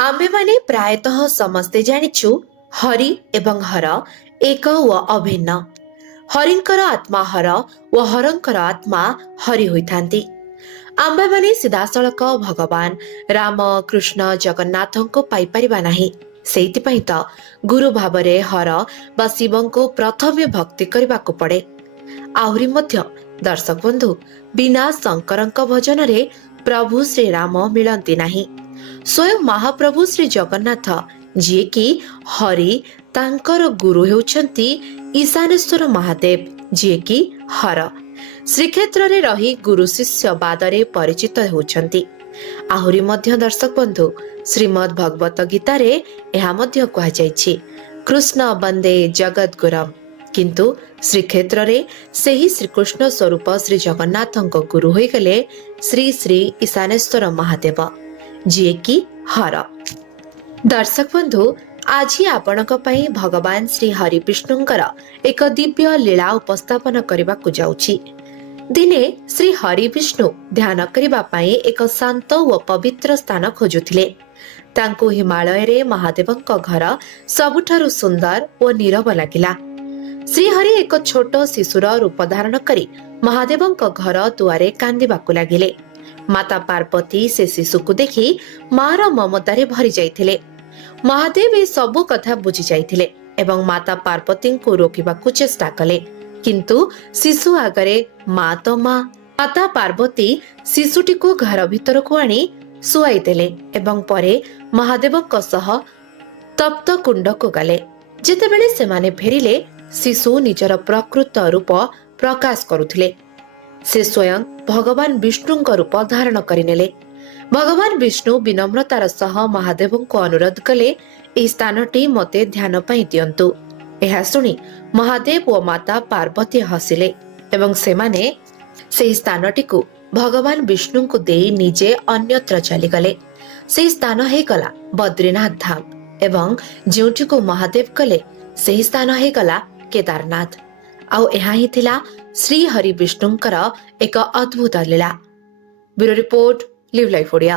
आम्भेमाने प्रायतः समस्ते जानिछु हरि एवं हर एक व अभिन्न। हरिंकर आत्मा हर व हरंकर आत्मा हरि होइथांती। आम्भेमाने सीधासळख भगवान राम कृष्ण जगन्नाथंको पाइपारिबा नाही। सेइथिपई त गुरु भावरे हर बा शिवंको प्रथमे भक्ति करबाको पड़े। आहुरी मध्य दर्शक बंधु बिना शंकरंक भजन रे प्रभु श्री राम मिलंती नाही। स्वयं महाप्रभु श्री जगन्नाथ जी कि हरि तांकर गुरु हेउछंती ईशानेश्वर महादेव जी कि हर। श्रीक्षेत्र रे रही गुरु शिष्य बादरे परिचित होउछंती। आहुरी मध्य दर्शक बंधु श्रीमद् भगवत गीता रे एहा मध्य कहा जायछि कृष्ण वंदे जगत गुरम। किंतु श्रीक्षेत्र रे सेही श्रीकृष्ण स्वरूप श्री जगन्नाथंक गुरु होई गले श्री श्री ईशानेश्वर महादेव जी कि हर। दर्शक बंधु आज आपणक पई भगवान श्री हरि विष्णुंकर एक दिव्य लीला उपस्थापन करबा को जाउछि। दिने श्री हरि विष्णु ध्यान करबा पई एक शांत व पवित्र स्थान खोजुथिले। तांको हिमालय रे महादेवंक घर सबुठारु सुंदर व नीरव लागिला। श्री हरि एक छोट शिशुर रूप धारण करी महादेवंक घर दुआरे कांदिबाकु लागिले। माता पार्वती से शिशु को देखि मार ममतारे भरी जाइथिले। महादेव ए सबु कथा बुझी जाइथिले एवं माता पार्वती को रोकिबाकु चेष्टा कले, किंतु शिशु आगरे माँ तो माँ। माता पार्वती शिशुटी को घर भीतर को आनी सुआई देले एवं परे महादेवक सह तप्त कुंड को गले। जेतेबेले सेमाने फेरिले शिशु निजर प्रकृत रूप प्रकाश करुथिले। से स्वयं भगवान विष्णु रूप धारण करिनेले। भगवान विष्णु विनम्रतार सह महादेव को अनुरोध कले ए स्थानटी मते ध्यान पई दियंतु। एहा सुनी महादेव व माता पार्वती हसिले एवं सेमाने से स्थानटी को भगवान विष्णु को देई निजे अन्यत्र चली गले। से स्थान हे गला बद्रीनाथ धाम एवं जोठी को महादेव कले से स्थान हे गला केदारनाथ। आउ एहा ही थिला श्री हरि विष्णुंकर एक अद्भुत लीला। Bureau report live life Odia.